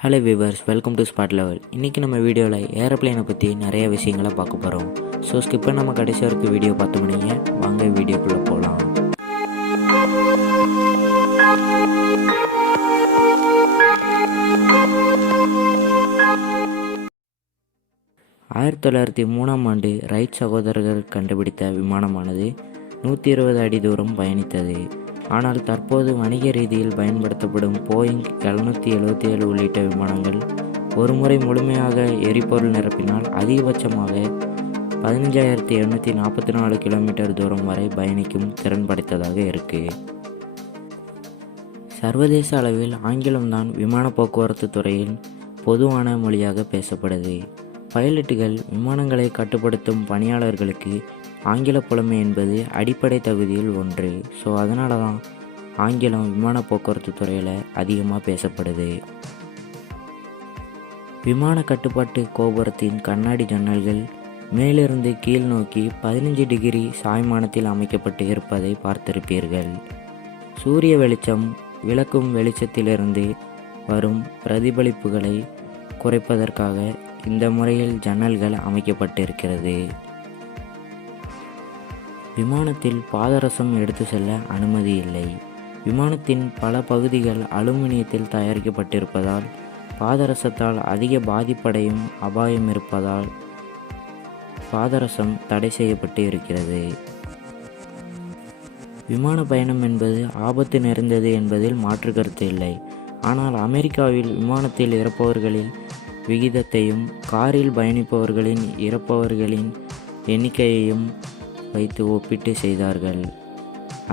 Hello viewers, welcome to spot level. இன்றைக்கி நம்ம வீடியோவில் ஏரோப்ளைனை பற்றி நிறைய விஷயங்களை பார்க்க போகிறோம். ஸோ ஸ்கிப் நம்ம கடைசி வரைக்கும் வீடியோ பார்த்து முடியுங்க. வாங்க வீடியோக்குள்ளே போகலாம். ஆயிரத்தி 1903 ரைட் சகோதரர்கள் கண்டுபிடித்த விமானமானது 120 அடி தூரம் பயணித்தது. ஆனால் தற்போது வணிக ரீதியில் பயன்படுத்தப்படும் போயிங் 777 உள்ளிட்ட விமானங்கள் ஒரு முறை முழுமையாக எரிபொருள் நிரப்பினால் அதிகபட்சமாக 15,744 கிலோமீட்டர் தூரம் வரை பயணிக்கும் திறன் படைத்ததாக இருக்கு. சர்வதேச அளவில் ஆங்கிலம்தான் விமான போக்குவரத்து துறையில் பொதுவான மொழியாக பேசப்படுது. பைலட்டுகள் விமானங்களை கட்டுப்படுத்தும் பணியாளர்களுக்கு ஆங்கில புலமை என்பது அடிப்படை தகுதியில் ஒன்று. ஸோ அதனால தான் ஆங்கிலம் விமான போக்குவரத்து துறையில் அதிகமாக பேசப்படுது. விமான கட்டுப்பாட்டு கோபுரத்தின் கண்ணாடி ஜன்னல்கள் மேலிருந்து கீழ் நோக்கி 15 டிகிரி சாய்மானத்தில் அமைக்கப்பட்டு இருப்பதை பார்த்திருப்பீர்கள். சூரிய வெளிச்சம் விளக்கும் வெளிச்சத்திலிருந்து வரும் பிரதிபலிப்புகளை குறைப்பதற்காக இந்த முறையில் ஜன்னல்கள் அமைக்கப்பட்டிருக்கிறது. விமானத்தில் பாதரசம் எடுத்து செல்ல அனுமதி இல்லை. விமானத்தின் பல பகுதிகள் அலுமினியத்தில் தயாரிக்கப்பட்டிருப்பதால் பாதரசத்தால் அதிக பாதிப்படையும் அபாயம் இருப்பதால் பாதரசம் தடை செய்யப்பட்டு இருக்கிறது. விமான பயணம் என்பது ஆபத்து நிறைந்தது என்பதில் மாற்று கருத்து இல்லை. ஆனால் அமெரிக்காவில் விமானத்தில் இறப்பவர்களின் விகிதத்தையும் காரில் பயணிப்பவர்களின் இறப்பவர்களின் எண்ணிக்கையையும் வைத்து ஒப்பிட்டு செய்தார்கள்.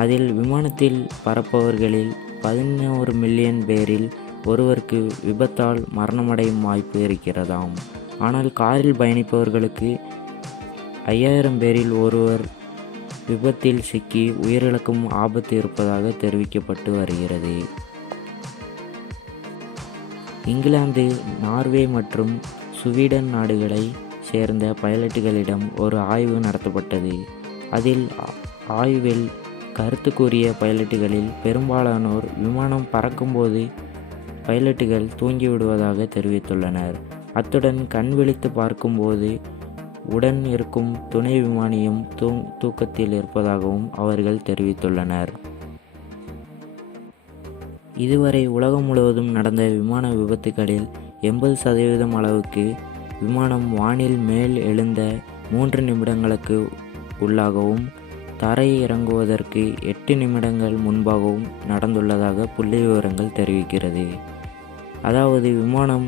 அதில் விமானத்தில் பறப்பவர்களில் 11 மில்லியன் பேரில் ஒருவருக்கு விபத்தால் மரணமடையும் வாய்ப்பு இருக்கிறதாம். ஆனால் காரில் பயணிப்பவர்களுக்கு 5,000 பேரில் ஒருவர் விபத்தில் சிக்கி உயிரிழக்கும் ஆபத்து இருப்பதாக தெரிவிக்கப்பட்டு வருகிறது. இங்கிலாந்து, நார்வே மற்றும் ஸ்வீடன் நாடுகளை சேர்ந்த பைலட்டுகளிடம் ஒரு ஆய்வு நடத்தப்பட்டது. அதில் ஆய்வில் கருத்து கூறிய பைலட்டுகளில் பெரும்பாலானோர் விமானம் பறக்கும்போது பைலட்டுகள் தூங்கிவிடுவதாக தெரிவித்துள்ளனர். அத்துடன் கண் விழித்து பார்க்கும்போது உடன் இருக்கும் துணை விமானியும் தூக்கத்தில் இருப்பதாகவும் அவர்கள் தெரிவித்துள்ளனர். இதுவரை உலகம் முழுவதும் நடந்த விமான விபத்துகளில் 80% அளவுக்கு விமானம் வானில் மேல் எழுந்த 3 நிமிடங்களுக்கு உள்ளாகவும் தரை இறங்குவதற்கு 8 நிமிடங்கள் முன்பாகவும் நடந்துள்ளதாக புள்ளி விவரங்கள் தெரிவிக்கிறது. அதாவது விமானம்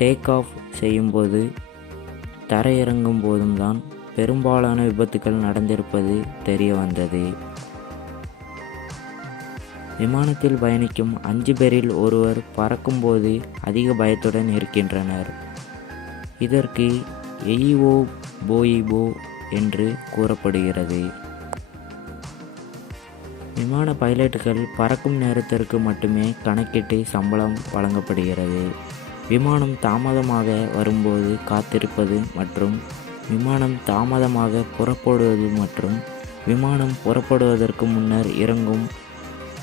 டேக் ஆஃப் செய்யும்போது தரை இறங்கும் போதும் தான் பெரும்பாலான விபத்துகள் நடந்திருப்பது தெரிய வந்தது. விமானத்தில் பயணிக்கும் 5 பேரில் ஒருவர் பறக்கும்போது அதிக பயத்துடன் இருக்கின்றனர். இதற்கு எயிவோ போயிபோ என்று கூறப்படுகிறது. விமான பைலட்டுகள் பறக்கும் நேரத்திற்கு மட்டுமே கணக்கிட்டு சம்பளம் வழங்கப்படுகிறது. விமானம் தாமதமாக வரும்போது காத்திருப்பது மற்றும் விமானம் தாமதமாக புறப்படுவது மற்றும் விமானம் புறப்படுவதற்கு முன்னர் இறங்கும்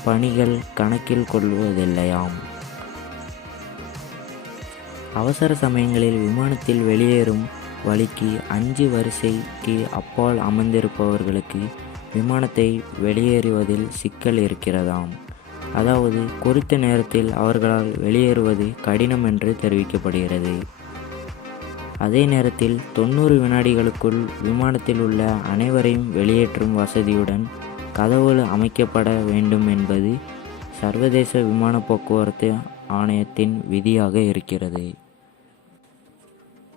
பணிகள் கணக்கில் கொள்வதில்லையாம். அவசர சமயங்களில் விமானத்தில் வெளியேறும் வழிக்கு 5 வரிசைக்கு அப்பால் அமர்ந்திருப்பவர்களுக்கு விமானத்தை வெளியேறுவதில் சிக்கல் இருக்கிறதாம். அதாவது குறித்த நேரத்தில் அவர்களால் வெளியேறுவது கடினம் என்று தெரிவிக்கப்படுகிறது. அதே நேரத்தில் 90 வினாடிகளுக்குள் விமானத்தில் உள்ள அனைவரையும் வெளியேற்றும் வசதியுடன் கதவுகள் அமைக்கப்பட வேண்டும் என்பது சர்வதேச விமான போக்குவரத்து ஆணையத்தின் விதியாக இருக்கிறது.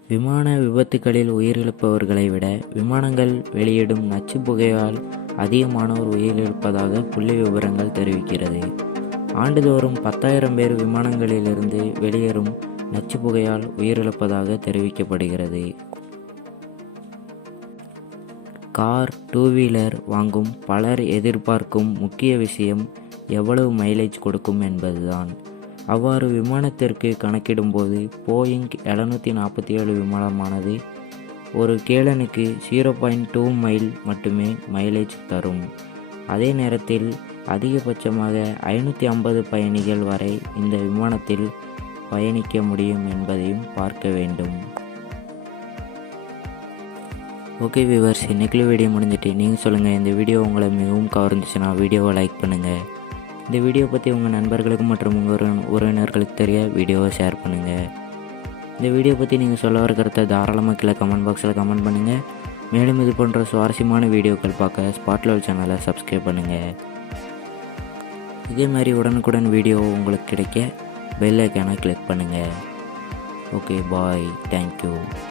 விமான விபத்துகளில் உயிரிழப்பவர்களை விட விமானங்கள் வெளியிடும் நச்சு புகையால் அதிகமானோர் உயிரிழப்பதாக புள்ளி விவரங்கள் தெரிவிக்கிறது. ஆண்டுதோறும் 10,000 பேர் விமானங்களிலிருந்து வெளியேறும் நச்சு புகையால் உயிரிழப்பதாக தெரிவிக்கப்படுகிறது. கார், 2 வீலர் வாங்கும் பலர் எதிர்பார்க்கும் முக்கிய விஷயம் எவ்வளவு மைலேஜ் கொடுக்கும் என்பதுதான். அவ்வாறு விமானத்திற்கு கணக்கிடும்போது போயிங் 747 விமானமானது ஒரு கேலனுக்கு 0.2 மைல் மட்டுமே மைலேஜ் தரும். அதே நேரத்தில் அதிகபட்சமாக 550 பயணிகள் வரை இந்த விமானத்தில் பயணிக்க முடியும் என்பதையும் பார்க்க வேண்டும். ஓகே வியூவர்ஸ், இன்றைக்குள்ள வீடியோ முடிஞ்சிட்டு நீங்கள் சொல்லுங்கள், இந்த வீடியோ உங்களை மிகவும் கவர்ந்துச்சுன்னா வீடியோவை லைக் பண்ணுங்கள். இந்த வீடியோ பற்றி உங்கள் நண்பர்களுக்கு மற்றும் உங்கள் உறவினர்களுக்கு தெரிய வீடியோவை ஷேர் பண்ணுங்கள். இந்த வீடியோ பற்றி நீங்கள் சொல்ல வர கருத்தை தாராளமாக கீழே கமெண்ட் பாக்ஸில் கமெண்ட் பண்ணுங்கள். மேலும் இது போன்ற சுவாரஸ்யமான வீடியோக்கள் பார்க்க ஸ்பாட் லெவல் சேனலை சப்ஸ்கிரைப் பண்ணுங்கள். இதே மாதிரி உடனுக்குடன் வீடியோ உங்களுக்கு கிடைக்க பெல் ஐக்கானை கிளிக் பண்ணுங்கள். Okay bye, thank you.